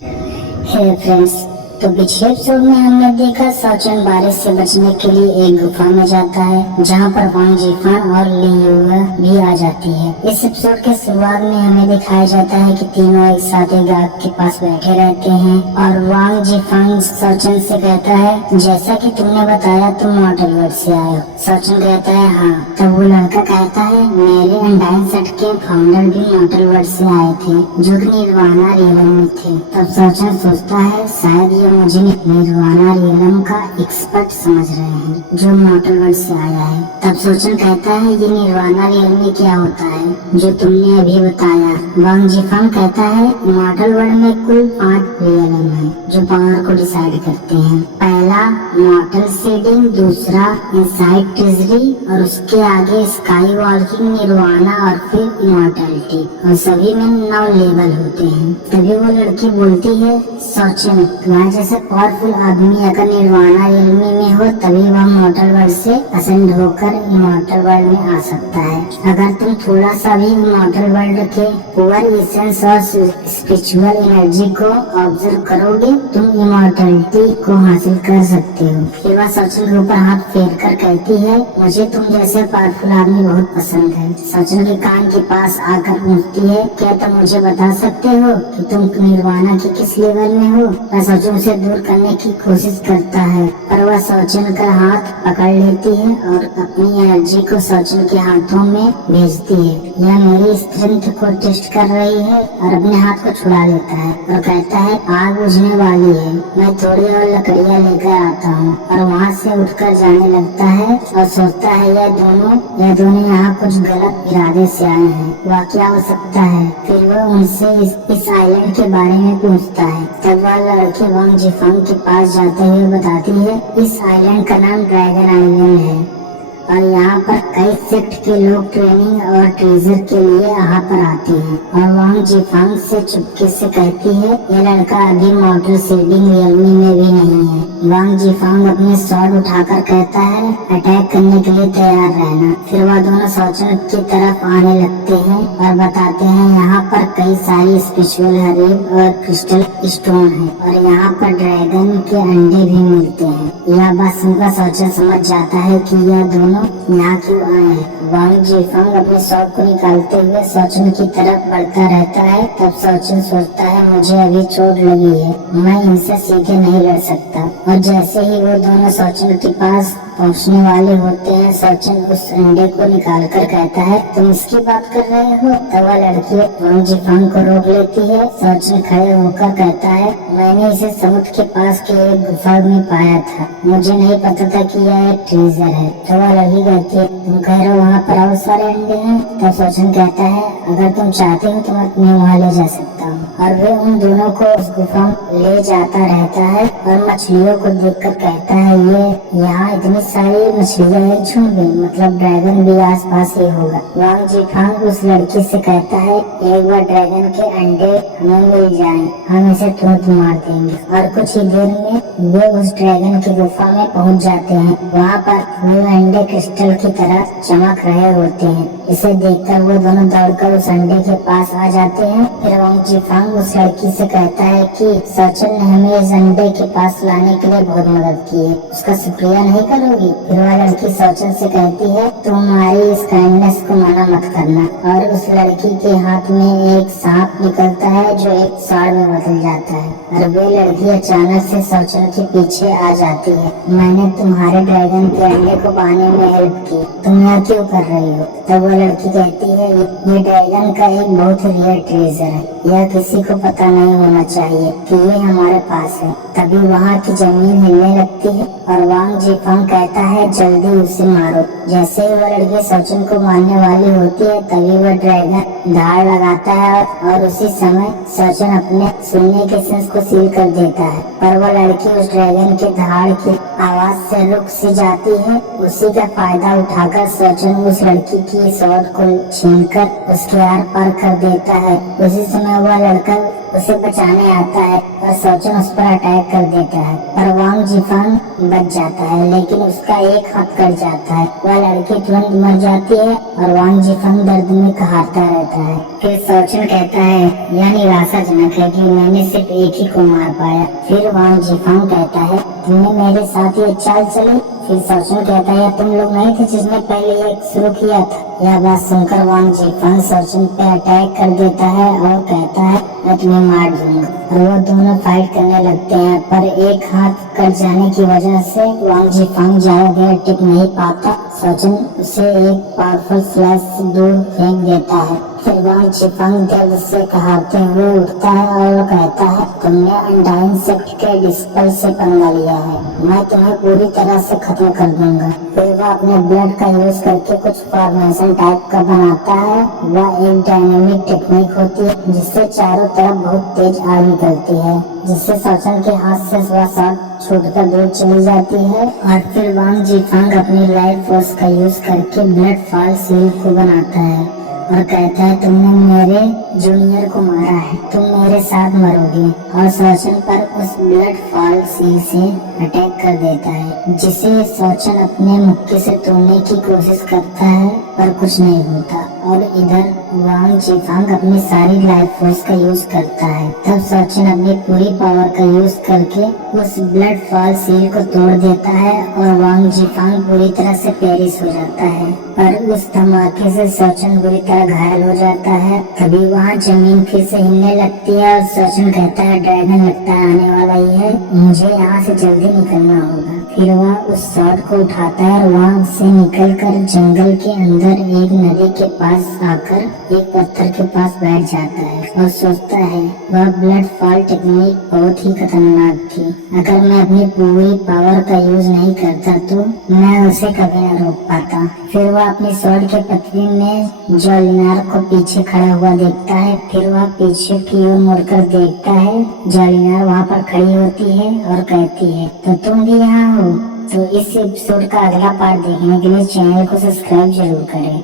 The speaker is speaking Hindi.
हे फ्रेंड्स, तो पिछले एपिसोड में हमने देखा सौचन बारिश से बचने के लिए एक गुफा में जाता है जहां पर वांग जिफान और ली युए भी आ जाती है। इस एपिसोड के शुरुआत में हमें दिखाया जाता है कि तीनों एक साथ एक आग के पास बैठे रहते हैं और वांग जिफान सौचन से कहता है, जैसा कि तुमने बताया तुम मॉर्टल वर्ल्ड से आए हो। सौचन कहता है हाँ। तब वो लड़का कहता है मेरे अनडाइन सेट के फाउंडर भी मॉर्टल वर्ल्ड से आए थे जो कि निर्वाणा रियलम में थे। तब सौचन सोचता है शायद ये मुझे निर्वाणा रियलम का एक्सपर्ट समझ रहे हैं जो मॉर्टल वर्ल्ड से आया है। तब सौचन कहता है ये निर्वाणा रियलम में क्या होता है जो तुमने अभी बताया। वांग जिफान कहता है मॉर्टल वर्ल्ड में कुल 5 रियलम है जो पावर को डिसाइड करते हैं। पहला मॉर्टल सीडिंग, दूसरा इनसाइड ट्रेजरी और उसके आगे स्काई वॉकिंग, निर्वाणा और फिर इमॉर्टैलिटी और सभी में 9 लेवल होते हैं। तभी वो लड़की बोलती है सौचन तुम्हारे जैसे पावरफुल आदमी अगर निर्वाणा रियलम में हो तभी वह मॉर्टल वर्ल्ड से असेंड होकर इमॉर्टल वर्ल्ड में आ सकता है। अगर तुम थोड़ा सा भी इमॉर्टल वर्ल्ड के पुअर एसेंस और स्पिरिचुअल एनर्जी को ऑब्जर्व करोगे तुम इमॉर्टलिटी को हासिल कर सकते हो। फिर वह सौचन के ऊपर हाथ फेर कर कहती है मुझे तुम जैसे पावरफुल आदमी बहुत पसंद है। सौचन के कान के पास आकर पूछती है क्या तुम मुझे बता सकते हो कि तुम निर्वाणा के किस लेवल में हो। वह सौचन से दूर करने की कोशिश करता है पर वह सौचन का हाथ पकड़ लेती है और अपनी एनर्जी को सौचन के हाथों में भेजती है। यह मेरी स्ट्रेंथ को टेस्ट कर रही है और अपने हाथ को छुड़ा लेता है और कहता है आग बुझने वाली है, मैं थोड़ी और लकड़ियाँ लेकर आता हूँ। और वहाँ से उठकर जाने लगता है और सोचता है यह दोनों यहाँ कुछ गलत इरादे से आए हैं, वह क्या हो सकता है। फिर वह उनसे इस आइलैंड के बारे में पूछता है। तब वह लड़की वांग जिफान के पास जाते हुए बताती है इस आइलैंड का नाम ड्रैगन आइलैंड है और यहाँ पर कई सेक्ट के लोग ट्रेनिंग और ट्रेजर के लिए यहाँ पर आते हैं। और वांग जिफान से चुपके से कहती है यह लड़का अभी मॉर्टल सीडिंग रियलमी में भी नहीं है। वांग जिफान अपने स्वॉर्ड उठाकर कहता है अटैक करने के लिए तैयार रहना। फिर वह दोनों सौचन की तरफ आने लगते हैं और बताते हैं यहाँ पर कई सारी स्पिरिचुअल हर्ब और क्रिस्टल स्टोन है और यहाँ पर ड्रैगन के अंडे भी मिलते हैं। यह बात सुनकर सौचन समझ जाता है कि यह दोनों यहाँ क्यों आए हैं। वांग जिफान अपने शौक को निकालते हुए सौचन की तरफ बढ़ता रहता है। तब सौचन सोचता है मुझे अभी चोट लगी है, मैं इनसे सीधे नहीं लड़ सकता। और जैसे ही वो दोनों सौचन के पास पहुंचने वाले होते हैं सौचन उस अंडे को निकाल कर कहता है तुम इसकी बात कर रहे हो। तब वह लड़की वांग जिफान को रोक लेती है। सौचन खड़े होकर कहता है मैंने इसे समुद्र के पास के एक गुफा में पाया था, मुझे नहीं पता था कि यह एक ट्रेजर है। तो वह लड़की कहती है तुम कह रहे हो वहाँ पर बहुत सारे अंडे हैं। तब सौचन कहता है अगर तुम चाहते हो तो मैं तुम्हें वहाँ ले जा सकता हूँ। और वे उन दोनों को उस गुफा में ले जाता रहता है और मछलियों को देखकर कहता है ये यहाँ इतनी सारी मछलियाँ एक झुंड में, मतलब ड्रैगन भी आस पास ही होगा। वांग जिफान उस लड़की से कहता है एक बार ड्रैगन के अंडे हमें मिल जाएं, हम इसे तुरंत मार देंगे। और कुछ ही देर में वे उस ड्रैगन की गुफा में पहुंच जाते हैं। वहाँ पर वे अंडे क्रिस्टल की तरह चमक रहे होते हैं। इसे देखकर वो दोनों दौड़कर उस अंडे के पास आ जाते हैं। फिर वांग जिफान उस लड़की से कहता है कि सौचन ने हमें इस अंडे के पास लाने के लिए बहुत मदद की है, उसका शुक्रिया नहीं करोगी। फिर वह लड़की सौचन से कहती है तुम हमारी इस काइंडनेस को मना मत करना। और उस लड़की के हाथ में एक सांप निकलता है जो एक साड़ में बदल जाता है और वे लड़की अचानक से सौचन के पीछे आ जाती है। मैंने तुम्हारे ड्रैगन के अंडे को पाने में हेल्प की, तुम यहाँ क्यों कर रही हो। तब वो लड़की कहती है ये ड्रैगन का एक बहुत रियर ट्रेजर है, यह किसी को पता नहीं होना चाहिए कि ये हमारे पास है। तभी वहाँ की जमीन हिलने लगती है और वांग जिफान कहता है जल्दी उसे मारो। जैसे ही वो लड़की सौचन को मारने वाली होती है तभी वह ड्रैगन धार लगाता है और उसी समय सौचन अपने सुनने के सेंस को सील कर देता है। पर वह लड़की उस ड्रैगन के धाड़ की आवाज से रुक सी जाती है। उसी का फायदा उठाकर सौचन उस लड़की की स्वॉर्ड को छीनकर उसके आर पार कर देता है। उसी समय वह लड़का उसे बचाने आता है और सोचन उस पर अटैक कर देता है, पर वांग जिफांग बच जाता है, लेकिन उसका एक हाथ कट जाता है। वह लड़की तुरंत मर जाती है और वांग जिफांग दर्द में कहारता रहता है। फिर सोचन कहता है यह निराशाजनक है कि मैंने सिर्फ एक ही को मार पाया। फिर वांग जिफांग कहता है तुमने मेरे साथ ये चाल चली। फिर सोचन कहता है तुम लोग नहीं थे जिसने पहले ये शुरू किया था। यह बात सुनकर वांग जिफांग सोचन पे अटैक कर देता है और कहता है मैं तुम्हें मार दूंगा, और वो दोनों फाइट करने लगते हैं, पर एक हाथ कट जाने की वजह से वांग जिफांग ज्यादा देर टिक नहीं पाता। सोचन उसे एक पावरफुल स्लैश से दूर फेंक देता है। फिर वांग जिफांग दर्द से कहारते हुए उठता है और कहता है तुमने अनडाइन सेक्ट के डिस्पल से पंगा लिया है, मैं तुम्हें पूरी तरह से खत्म कर दूंगा। फिर वह अपने ब्लड का यूज करके कुछ फॉर्मेशन टाइप का बनाता है। वह एक डायनेमिक टेक्निक होती है जिससे चारों तरफ बहुत तेज आग निकलती है, जिससे सोचन के हाथ से वह शॉट छूटकर दूर चली जाती है। और फिर वांग जिफांग अपनी लाइफ फोर्स का यूज करके ब्लड फॉल सील को बनाता है और कहता है तुमने मेरे जूनियर को मारा है, तुम मेरे साथ मरोगे, और सोचन पर उस ब्लड फॉल सील से अटैक कर देता है, जिसे सोचन अपने मुक्के से तोड़ने की कोशिश करता है, पर कुछ नहीं होता। और इधर वांग जिफांग अपनी सारी लाइफ फोर्स का यूज करता है। तब सोचन अपनी पूरी पावर का यूज करके उस ब्लड फॉल सील को तोड़ देता है और वांग जिफांग पूरी तरह से पेरिश हो जाता है। पर उस धमाके से सोचन बुरी तरह घायल हो जाता है। तभी वहाँ जमीन फिर से हिलने लगती है और सोचन कहता है ड्रैगन लगता है आने वाला ही है, मुझे यहाँ से जल्दी निकलना होगा। फिर वह उस शॉट को उठाता है और वहाँ से निकलकर जंगल के अंदर एक नदी के पास आकर एक पत्थर के पास बैठ जाता है और सोचता है वह ब्लड फॉल टेक्निक बहुत ही खतरनाक थी। अगर मैं अपनी पूरी पावर का यूज नहीं करता तो मैं उसे कभी न रोक पाता। फिर वह अपनी स्वॉर्ड के पत्नी में जॉलिनार को पीछे खड़ा हुआ देखता है। फिर वह पीछे की ओर मुड़कर देखता है, जॉलिनार वहाँ पर खड़ी होती है और कहती है तो तुम भी यहाँ हो। तो इस एपिसोड का अगला पार्ट देखने के लिए चैनल को सब्सक्राइब जरूर करें।